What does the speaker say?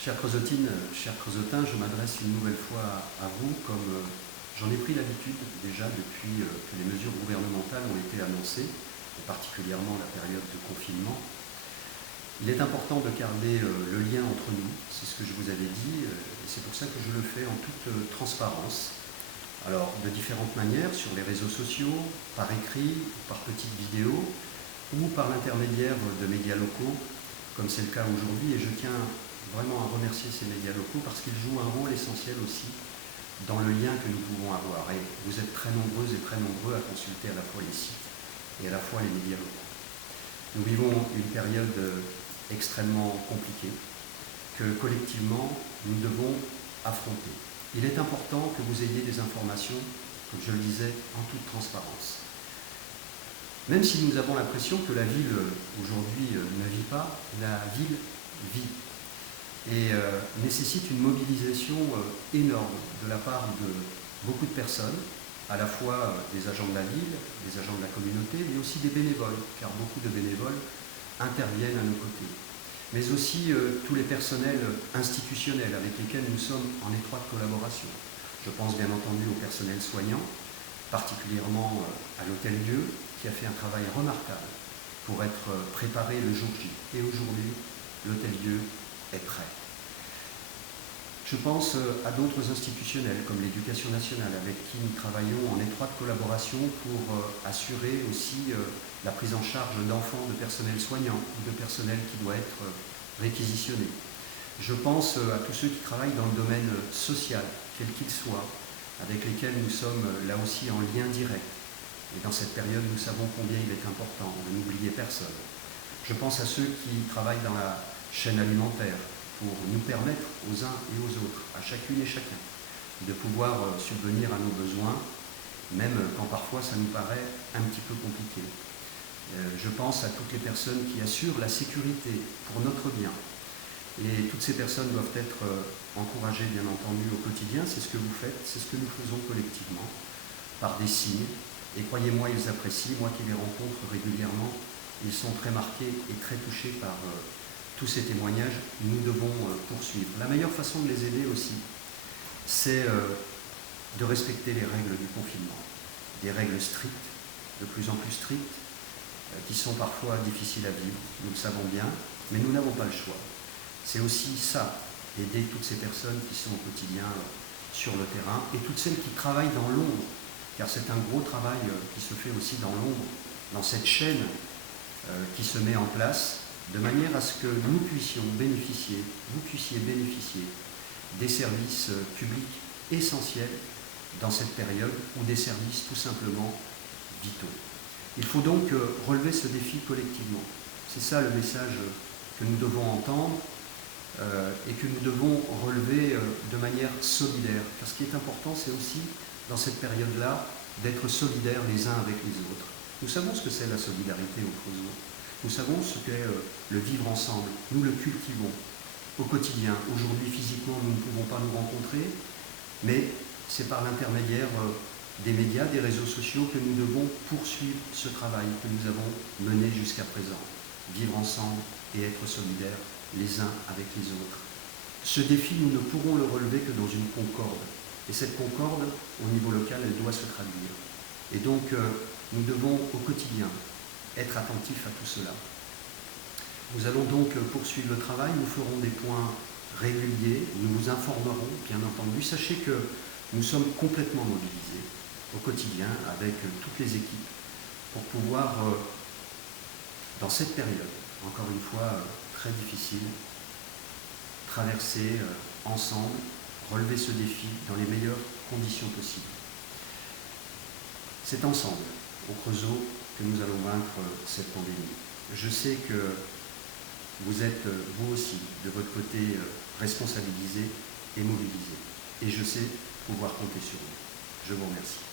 Chère Creusotine, cher Creusotin, je m'adresse une nouvelle fois à vous comme j'en ai pris l'habitude déjà depuis que les mesures gouvernementales ont été annoncées, et particulièrement la période de confinement. Il est important de garder le lien entre nous, c'est ce que je vous avais dit, et c'est pour ça que je le fais en toute transparence. Alors, de différentes manières, sur les réseaux sociaux, par écrit, par petites vidéos, ou par l'intermédiaire de médias locaux, comme c'est le cas aujourd'hui, et je tiens vraiment à remercier ces médias locaux parce qu'ils jouent un rôle essentiel aussi dans le lien que nous pouvons avoir. Et vous êtes très nombreuses et très nombreux à consulter à la fois les sites et à la fois les médias locaux. Nous vivons une période extrêmement compliquée que collectivement nous devons affronter. Il est important que vous ayez des informations, comme je le disais, en toute transparence. Même si nous avons l'impression que la ville aujourd'hui ne vit pas, la ville vit et nécessite une mobilisation énorme de la part de beaucoup de personnes, à la fois des agents de la ville, des agents de la communauté, mais aussi des bénévoles, car beaucoup de bénévoles interviennent à nos côtés. Mais aussi tous les personnels institutionnels avec lesquels nous sommes en étroite collaboration. Je pense bien entendu au personnel soignant, particulièrement à l'Hôtel-Dieu, qui a fait un travail remarquable pour être préparé le jour J. Et aujourd'hui, l'Hôtel-Dieu est prêt. Je pense à d'autres institutionnels comme l'Éducation nationale avec qui nous travaillons en étroite collaboration pour assurer aussi la prise en charge d'enfants de personnel soignant ou de personnel qui doit être réquisitionné. Je pense à tous ceux qui travaillent dans le domaine social, quel qu'il soit, avec lesquels nous sommes là aussi en lien direct. Et dans cette période, nous savons combien il est important de n'oublier personne. Je pense à ceux qui travaillent dans la chaîne alimentaire pour nous permettre aux uns et aux autres, à chacune et chacun, de pouvoir subvenir à nos besoins, même quand parfois ça nous paraît un petit peu compliqué. Je pense à toutes les personnes qui assurent la sécurité pour notre bien. Et toutes ces personnes doivent être encouragées, bien entendu, au quotidien. C'est ce que vous faites, c'est ce que nous faisons collectivement, par des signes. Et croyez-moi, ils apprécient. Moi qui les rencontre régulièrement, ils sont très marqués et très touchés par tous ces témoignages. Nous devons poursuivre. La meilleure façon de les aider aussi, c'est de respecter les règles du confinement. Des règles strictes, de plus en plus strictes, qui sont parfois difficiles à vivre, nous le savons bien, mais nous n'avons pas le choix. C'est aussi ça, aider toutes ces personnes qui sont au quotidien sur le terrain et toutes celles qui travaillent dans l'ombre, car c'est un gros travail qui se fait aussi dans l'ombre, dans cette chaîne qui se met en place, de manière à ce que nous puissions bénéficier, vous puissiez bénéficier des services publics essentiels dans cette période ou des services tout simplement vitaux. Il faut donc relever ce défi collectivement. C'est ça le message que nous devons entendre et que nous devons relever de manière solidaire. Car ce qui est important, c'est aussi, dans cette période-là, d'être solidaires les uns avec les autres. Nous savons ce que c'est la solidarité au Creusot. Nous savons ce qu'est le vivre ensemble. Nous le cultivons au quotidien. Aujourd'hui, physiquement, nous ne pouvons pas nous rencontrer, mais c'est par l'intermédiaire des médias, des réseaux sociaux que nous devons poursuivre ce travail que nous avons mené jusqu'à présent. Vivre ensemble et être solidaires les uns avec les autres. Ce défi, nous ne pourrons le relever que dans une concorde. Et cette concorde, au niveau local, elle doit se traduire. Et donc, nous devons au quotidien être attentifs à tout cela. Nous allons donc poursuivre le travail, nous ferons des points réguliers, nous vous informerons, bien entendu. Sachez que nous sommes complètement mobilisés au quotidien avec toutes les équipes pour pouvoir, dans cette période, encore une fois très difficile, traverser ensemble, relever ce défi dans les meilleures conditions possibles. C'est ensemble, au Creusot, que nous allons vaincre cette pandémie. Je sais que vous êtes, vous aussi, de votre côté, responsabilisés et mobilisés. Et je sais pouvoir compter sur vous. Je vous remercie.